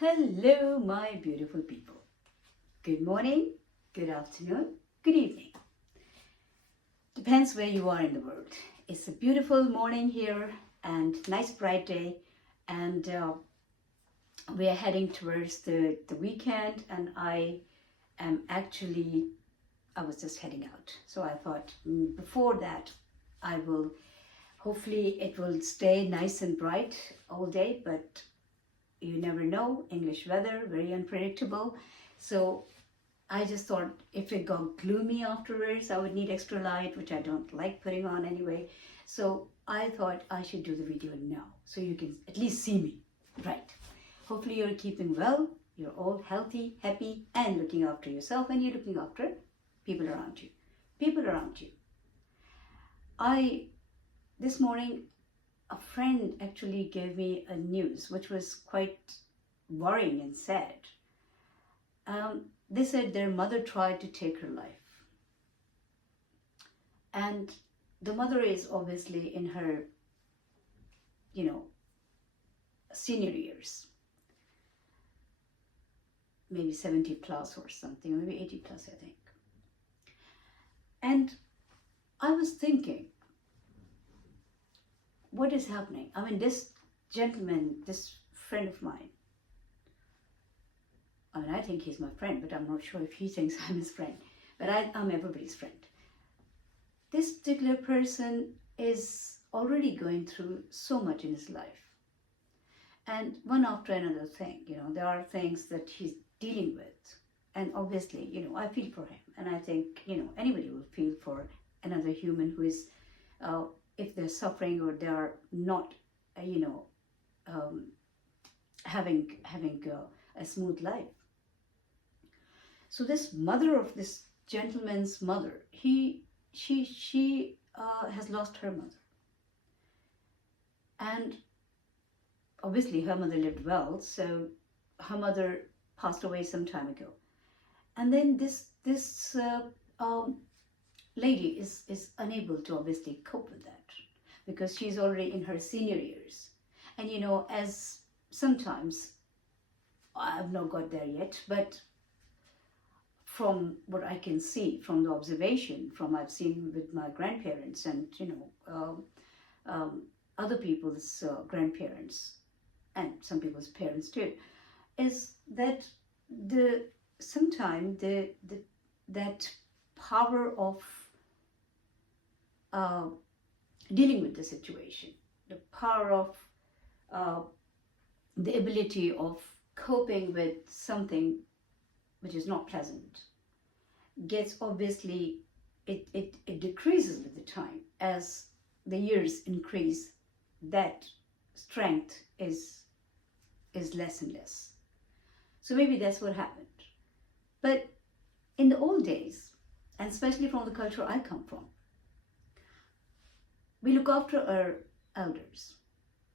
Hello, my beautiful people. Good morning, good afternoon, good evening. Depends where you are in the world. It's a beautiful morning here and nice bright day, and we are heading towards the weekend. And I was just heading out. So I thought before that, hopefully it will stay nice and bright all day, but you never know. English weather, very unpredictable. So I just thought if it got gloomy afterwards, I would need extra light, which I don't like putting on anyway. So I thought I should do the video now so you can at least see me. Right. Hopefully you're keeping well, you're all healthy, happy, and looking after yourself, and you're looking after people around you. People around you. This morning, a friend actually gave me a news which was quite worrying and sad. They said their mother tried to take her life. And the mother is obviously in her, senior years. Maybe 70 plus or something, or maybe 80 plus, I think. And I was thinking, what is happening? I mean, this gentleman, this friend of mine, I think he's my friend, but I'm not sure if he thinks I'm his friend. But I'm everybody's friend. This particular person is already going through so much in his life. And one after another thing, there are things that he's dealing with. And obviously, I feel for him. And I think, anybody will feel for another human who is, if they're suffering or they are not, having a smooth life. So this mother of this gentleman's mother, she has lost her mother, and obviously her mother lived well. So her mother passed away some time ago, and then this lady is unable to obviously cope with that because she's already in her senior years, and as sometimes I've not got there yet, but from what I can see, from the observation, from I've seen with my grandparents and other people's grandparents and some people's parents too, is that sometimes that power of dealing with the situation, the power of the ability of coping with something which is not pleasant, gets obviously, it decreases with the time. As the years increase, that strength is less and less. So maybe that's what happened. But in the old days, and especially from the culture I come from, we look after our elders.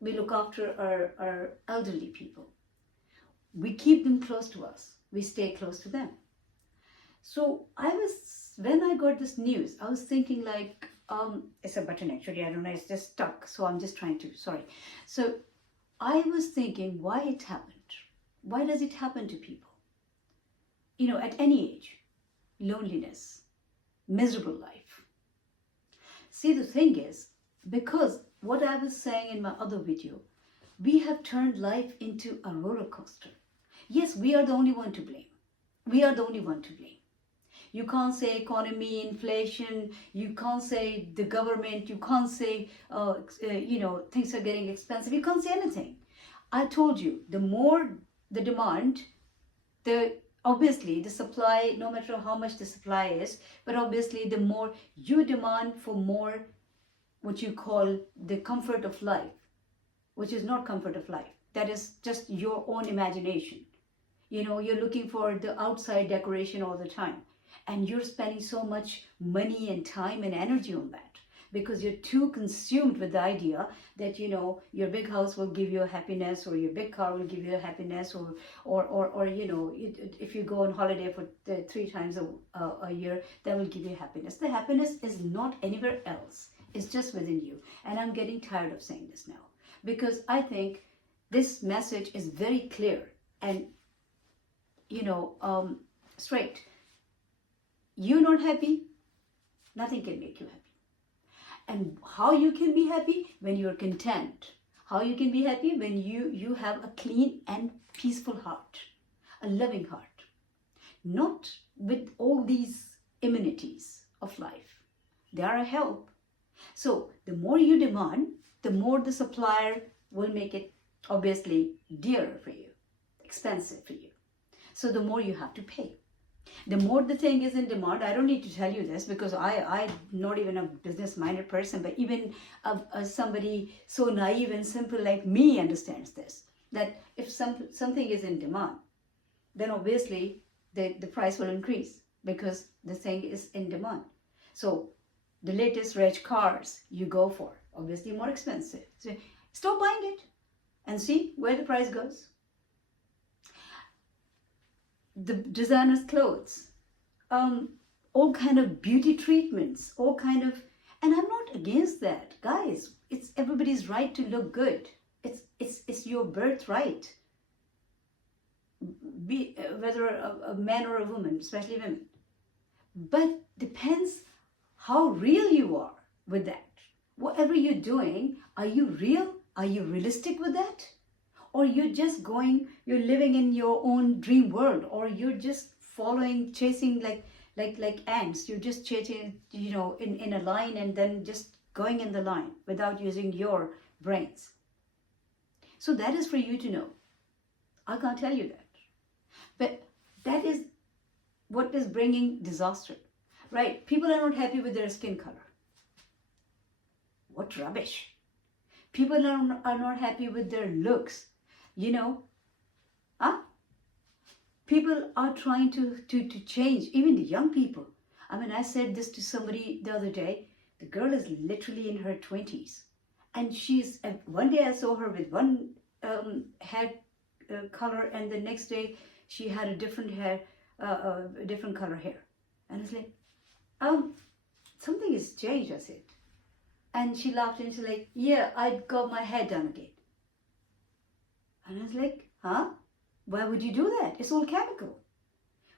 We look after our elderly people. We keep them close to us. We stay close to them. So when I got this news, I was thinking like, it's a button actually, I don't know, it's just stuck. So I'm just trying to, sorry. So I was thinking why it happened. Why does it happen to people? At any age, loneliness, miserable life. See, the thing is, because what I was saying in my other video, we have turned life into a roller coaster. Yes, we are the only one to blame. We are the only one to blame. You can't say economy, inflation, you can't say the government, you can't say, things are getting expensive. You can't say anything. I told you, the more the demand, obviously the supply, no matter how much the supply is, but obviously the more you demand for more, what you call the comfort of life, which is not comfort of life. That is just your own imagination. You're looking for the outside decoration all the time. And you're spending so much money and time and energy on that because you're too consumed with the idea that, your big house will give you a happiness, or your big car will give you a happiness, or if you go on holiday for 3 times a year, that will give you happiness. The happiness is not anywhere else. It's just within you. And I'm getting tired of saying this now because I think this message is very clear and straight. You're not happy, nothing can make you happy. And how you can be happy? When you're content. How you can be happy? When you have a clean and peaceful heart, a loving heart, not with all these amenities of life. They are a help. So the more you demand, the more the supplier will make it obviously dearer for you, expensive for you. So the more you have to pay. The more the thing is in demand, I don't need to tell you this because I'm not even a business-minded person, but even somebody so naive and simple like me understands this, that if something is in demand, then obviously the price will increase because the thing is in demand. So the latest rich cars you go for, obviously more expensive. So stop buying it and see where the price goes. The designer's clothes, all kind of beauty treatments, all kind of, and I'm not against that, guys. It's everybody's right to look good. It's your birthright. Be whether a man or a woman, especially women. But depends how real you are with that. Whatever you're doing, are you real? Are you realistic with that? Or you're just you're living in your own dream world, or you're just chasing like ants. You're just chasing, in a line and then just going in the line without using your brains. So that is for you to know. I can't tell you that. But that is what is bringing disaster, right? People are not happy with their skin color. What rubbish. People are not happy with their looks. People are trying to change, even the young people. I mean, I said this to somebody the other day. The girl is literally in her 20s. And one day I saw her with one hair color, and the next day she had a different different color hair. And I was like, something has changed, I said. And she laughed and she's like, yeah, I got my hair done again. And I was like, huh? Why would you do that? It's all chemical.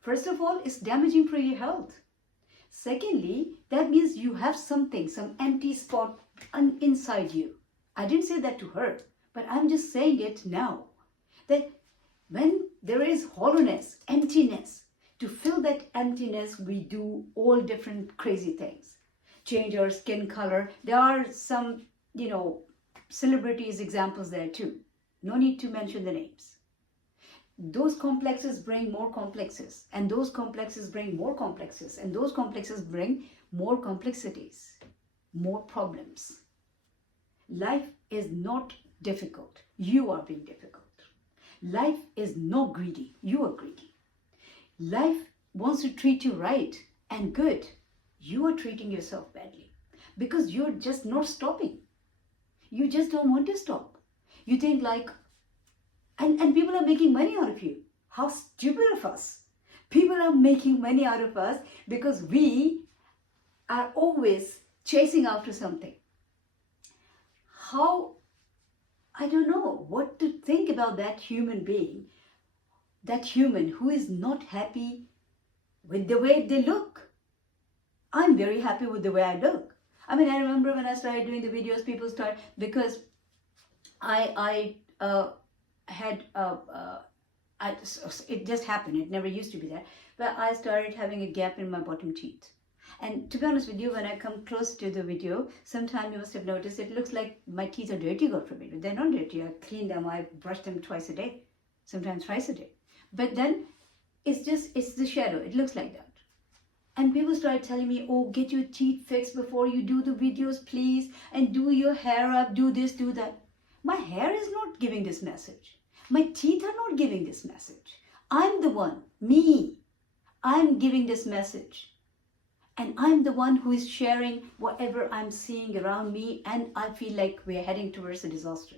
First of all, it's damaging for your health. Secondly, that means you have some empty spot inside you. I didn't say that to her, but I'm just saying it now. That when there is hollowness, emptiness, to fill that emptiness, we do all different crazy things. Change our skin color. There are some, celebrities examples there too. No need to mention the names. Those complexes bring more complexes, and those complexes bring more complexes, and those complexes bring more complexities, more problems. Life is not difficult. You are being difficult. Life is not greedy. You are greedy. Life wants to treat you right and good. You are treating yourself badly because you're just not stopping. You just don't want to stop. You think and people are making money out of you. How stupid of us. People are making money out of us because we are always chasing after something. I don't know what to think about that human being, that human who is not happy with the way they look. I'm very happy with the way I look. I mean, I remember when I started doing the videos, people started, because it just happened. It never used to be there. But I started having a gap in my bottom teeth. And to be honest with you, when I come close to the video, sometime you must have noticed it looks like my teeth are dirty, God forbid. They're not dirty. I clean them. I brush them twice a day, sometimes thrice a day. But then it's the shadow. It looks like that. And people started telling me, oh, get your teeth fixed before you do the videos, please. And do your hair up, do this, do that. My hair is not giving this message. My teeth are not giving this message. I'm the one, me. I'm giving this message. And I'm the one who is sharing whatever I'm seeing around me, and I feel like we're heading towards a disaster.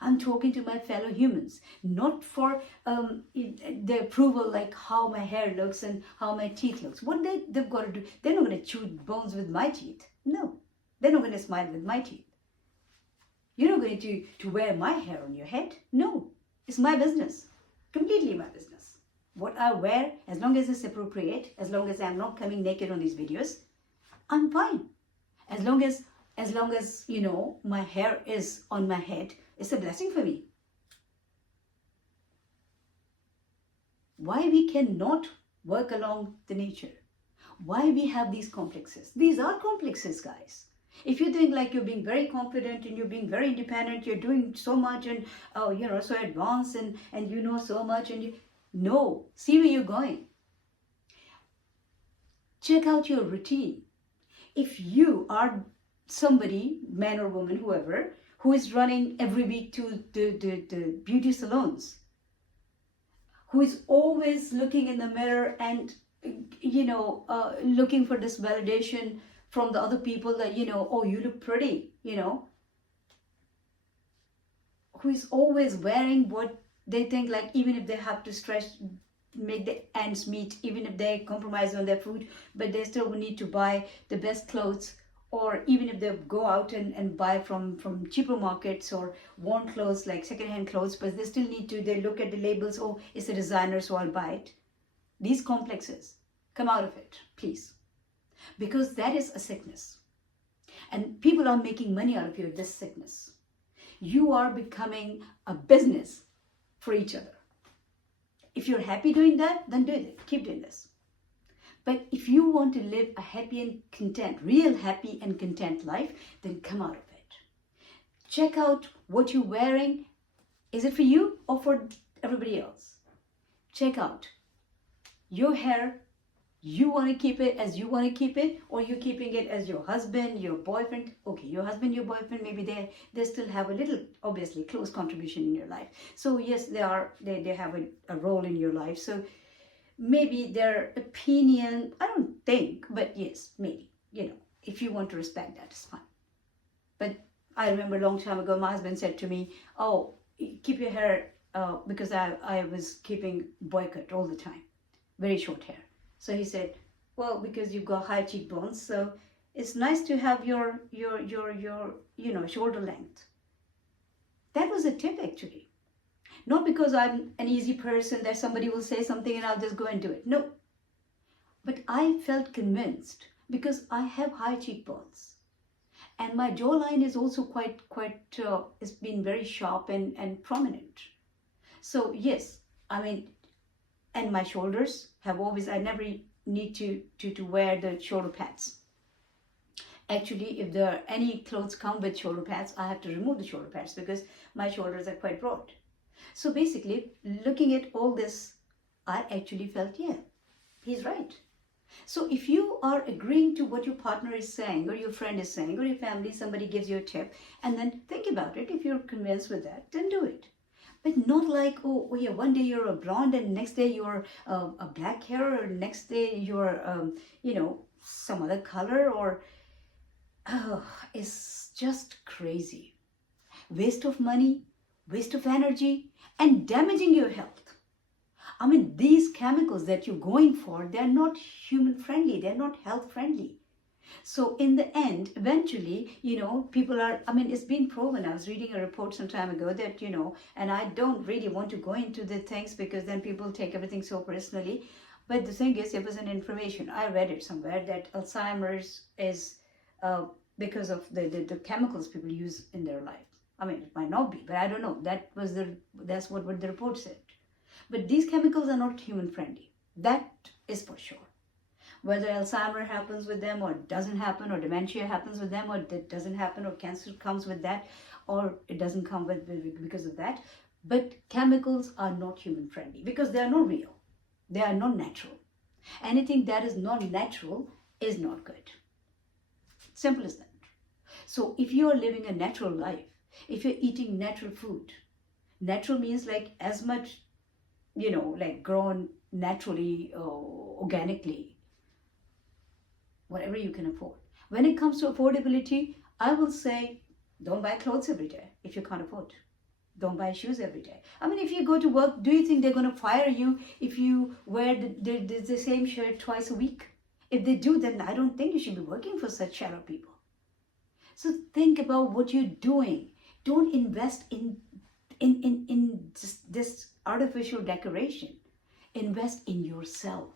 I'm talking to my fellow humans, not for the approval, like how my hair looks and how my teeth looks. What they've got to do, they're not going to chew bones with my teeth. No, they're not going to smile with my teeth. You're not going to wear my hair on your head. No, it's my business. completely my business. What I wear, as long as it's appropriate, as long as I'm not coming naked on these videos, I'm fine. As long as my hair is on my head, it's a blessing for me. Why we cannot work along the nature? Why we have these complexes? These are complexes, guys. If you think like you're being very confident and you're being very independent, you're doing so much and so advanced and you know so much no, see where you're going. Check out your routine. If you are somebody, man or woman, whoever, who is running every week to the beauty salons, who is always looking in the mirror and looking for this validation from the other people that oh, you look pretty, who is always wearing what they think, like, even if they have to stretch, make the ends meet, even if they compromise on their food, but they still need to buy the best clothes, or even if they go out and buy from cheaper markets or worn clothes, like secondhand clothes, but they still need to, they look at the labels, oh, it's a designer, so I'll buy it. These complexes, come out of it, please. Because that is a sickness. And people are making money out of this sickness. You are becoming a business for each other. If you're happy doing that, then do it. Keep doing this. But if you want to live a happy and content, real happy and content life, then come out of it. Check out what you're wearing. Is it for you or for everybody else? Check out your hair. You want to keep it as you want to keep it, or you're keeping it as your husband, your boyfriend. Okay, your husband, your boyfriend, maybe they still have a little, obviously, close contribution in your life. So yes, they have a role in your life. So maybe their opinion, I don't think, but yes, maybe, if you want to respect that, it's fine. But I remember a long time ago, my husband said to me, oh, keep your hair, because I was keeping boycott all the time, very short hair. So he said, well, because you've got high cheekbones, so it's nice to have your shoulder length. That was a tip, actually. Not because I'm an easy person that somebody will say something and I'll just go and do it. No. But I felt convinced because I have high cheekbones. And my jawline is also quite it's been very sharp and prominent. So yes, I mean, and my shoulders have always, I never need to wear the shoulder pads. Actually, if there are any clothes come with shoulder pads, I have to remove the shoulder pads because my shoulders are quite broad. So basically, looking at all this, I actually felt, yeah, he's right. So if you are agreeing to what your partner is saying, or your friend is saying, or your family, somebody gives you a tip, and then think about it, if you're convinced with that, then do it. But not like, oh yeah, one day you're a blonde and next day you're a black hair, or next day you're, some other color, or, it's just crazy. Waste of money, waste of energy, and damaging your health. I mean, these chemicals that you're going for, they're not human friendly, they're not health friendly. So in the end, eventually, people are, I mean, it's been proven. I was reading a report some time ago that, and I don't really want to go into the things because then people take everything so personally. But the thing is, it was an information. I read it somewhere that Alzheimer's is because of the chemicals people use in their life. I mean, it might not be, but I don't know. That's what the report said. But these chemicals are not human friendly. That is for sure. Whether Alzheimer happens with them or it doesn't happen, or dementia happens with them or it doesn't happen, or cancer comes with that, or it doesn't come with because of that. But chemicals are not human friendly because they are not real. They are not natural. Anything that is not natural is not good. Simple as that. So if you are living a natural life, if you're eating natural food, natural means like as much, like grown naturally, organically, whatever you can afford. When it comes to affordability, I will say, don't buy clothes every day if you can't afford. Don't buy shoes every day. I mean, if you go to work, do you think they're going to fire you if you wear the same shirt twice a week? If they do, then I don't think you should be working for such shallow people. So think about what you're doing. Don't invest in this artificial decoration. Invest in yourself.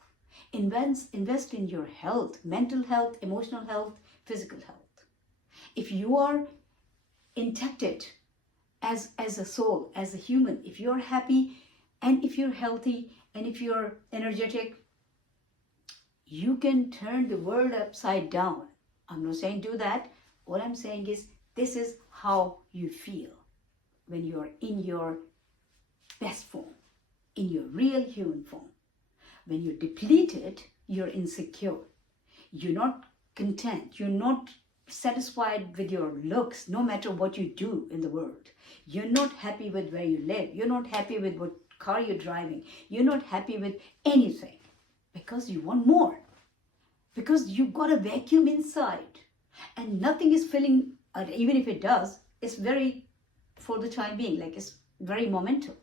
Invest in your health, mental health, emotional health, physical health. If you are intacted as a soul, as a human, if you're happy and if you're healthy and if you're energetic, you can turn the world upside down. I'm not saying do that. What I'm saying is this is how you feel when you're in your best form, in your real human form. When you're depleted, you're insecure. You're not content. You're not satisfied with your looks, no matter what you do in the world. You're not happy with where you live. You're not happy with what car you're driving. You're not happy with anything because you want more. Because you've got a vacuum inside and nothing is filling, even if it does, it's very, for the time being, like it's very momental.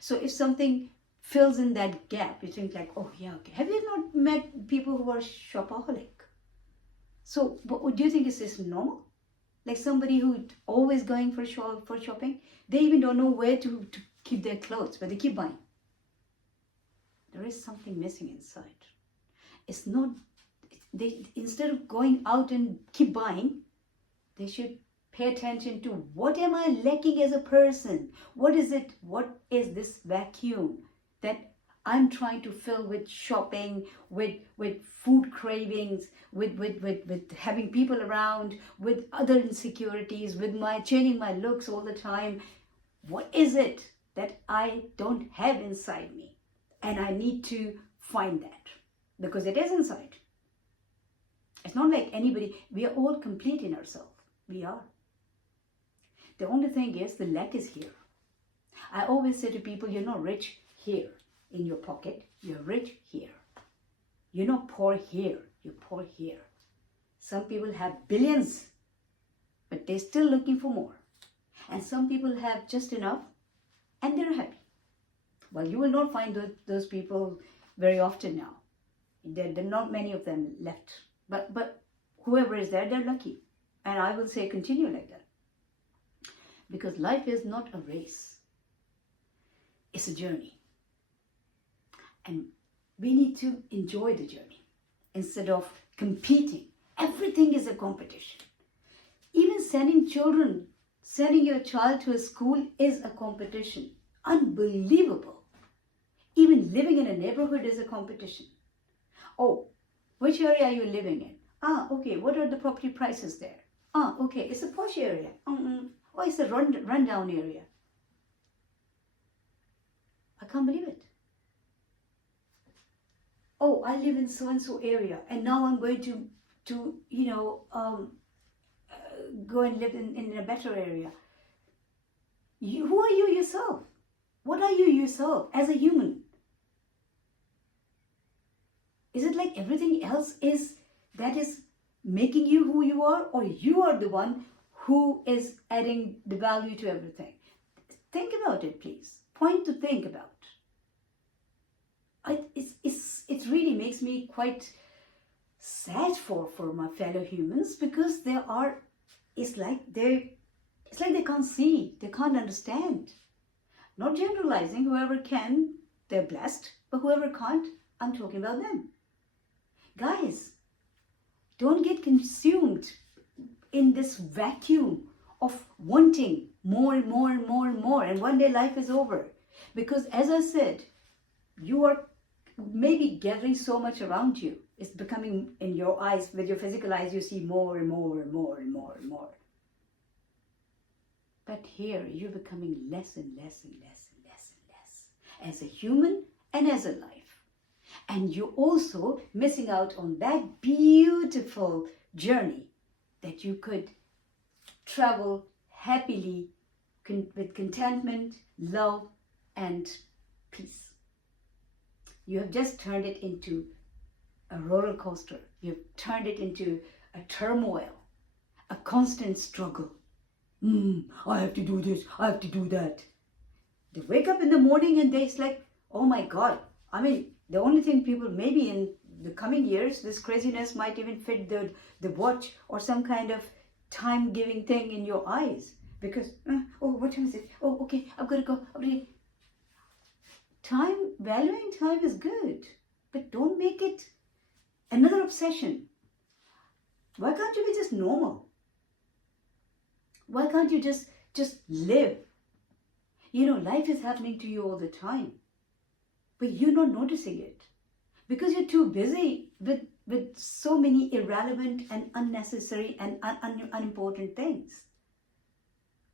So if something fills in that gap, you think like, oh yeah, okay. Have you not met people who are shopaholic? So what do you think is this normal? Like somebody who always going for shopping, they even don't know where to keep their clothes, but they keep buying. There is something missing inside. It's not, they, instead of going out and keep buying, they should pay attention to what am I lacking as a person? What is it? What is this vacuum that I'm trying to fill with shopping, with food cravings, with having people around, with other insecurities, with my changing my looks all the time? What is it that I don't have inside me? And I need to find that because it is inside. It's not like anybody, we are all complete in ourselves. We are. The only thing is the lack is here. I always say to people, you're not rich here in your pocket, you're rich here. You're not poor here, you're poor here. Some people have billions, but they're still looking for more. And some people have just enough and they're happy. Well, you will not find those people very often now. There are not many of them left. But whoever is there, they're lucky. And I will say continue like that. Because life is not a race. It's a journey. And we need to enjoy the journey instead of competing. Everything is a competition. Even sending your child to a school is a competition. Unbelievable. Even living in a neighborhood is a competition. Oh, which area are you living in? Ah, okay, what are the property prices there? Ah, okay, it's a posh area. Oh, it's a rundown area. I can't believe it. Oh, I live in so-and-so area and now I'm going to go and live in a better area. Who are you yourself? What are you yourself as a human? Is it like everything else is making you who you are, or you are the one who is adding the value to everything? Think about it, please. Point to think about. It really makes me quite sad for my fellow humans because it's like they can't see, they can't understand. Not generalizing, whoever can, they're blessed, but whoever can't, I'm talking about them. Guys, don't get consumed in this vacuum of wanting more and more and more and more, and one day life is over. Because as I said, you are maybe gathering so much around you. It's becoming, in your eyes, with your physical eyes, you see more and more and more and more and more. But here, you're becoming less and less and less and less and less as a human and as a life. And you're also missing out on that beautiful journey that you could travel happily with contentment, love, and peace. You have just turned it into a roller coaster. You've turned it into a turmoil, a constant struggle. I have to do this, I have to do that. They wake up in the morning and it's like, oh my God. I mean, the only thing people, maybe in the coming years, this craziness might even fit the watch or some kind of time-giving thing in your eyes. Because, oh, what time is it? Oh, okay, I've got to go. valuing time is good, but don't make it another obsession. Why can't you be just normal? Why can't you just live? Life is happening to you all the time, but you're not noticing it because you're too busy with so many irrelevant and unnecessary and unimportant things.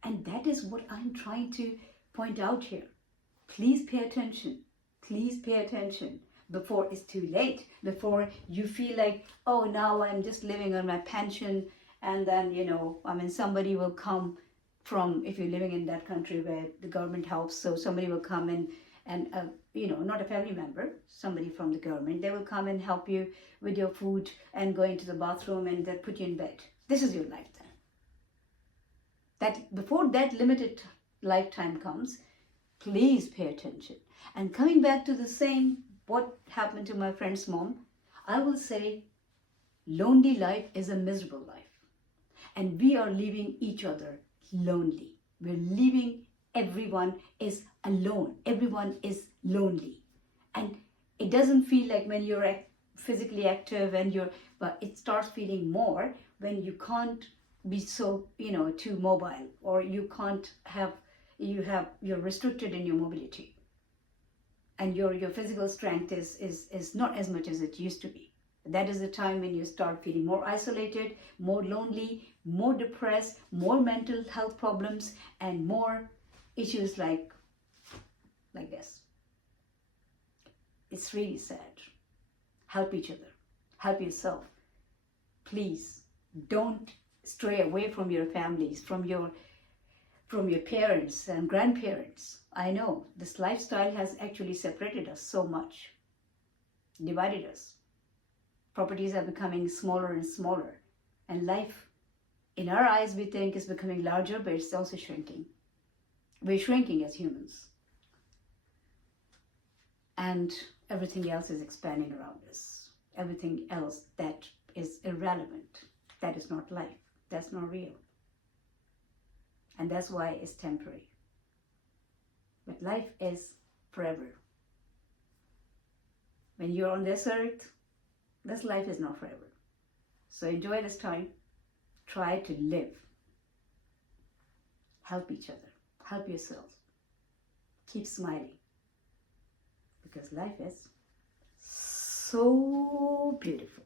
And that is what I'm trying to point out here. Please pay attention. Please pay attention before it's too late, before you feel like, oh, now I'm just living on my pension, and then, somebody will come from, if you're living in that country where the government helps, so somebody will come in and not a family member, somebody from the government, they will come and help you with your food and going to the bathroom and then put you in bed. This is your lifetime. That before that limited lifetime comes, please pay attention. And coming back to the same, what happened to my friend's mom, I will say, lonely life is a miserable life. And we are leaving each other lonely. We're leaving, everyone is alone. Everyone is lonely. And it doesn't feel like when you're physically active but it starts feeling more when you can't be so, too mobile, or you're restricted in your mobility. And your physical strength is not as much as it used to be. That is the time when you start feeling more isolated, more lonely, more depressed, more mental health problems, and more issues like this. It's really sad. Help each other. Help yourself. Please don't stray away from your families, from your parents and grandparents. I know this lifestyle has actually separated us so much, divided us. Properties are becoming smaller and smaller, and life, in our eyes, we think is becoming larger, but it's also shrinking. We're shrinking as humans, and everything else is expanding around us. Everything else that is irrelevant, that is not life, that's not real. And that's why it's temporary. But life is forever. When you're on this earth, this life is not forever. So enjoy this time. Try to live. Help each other. Help yourself. Keep smiling. Because life is so beautiful.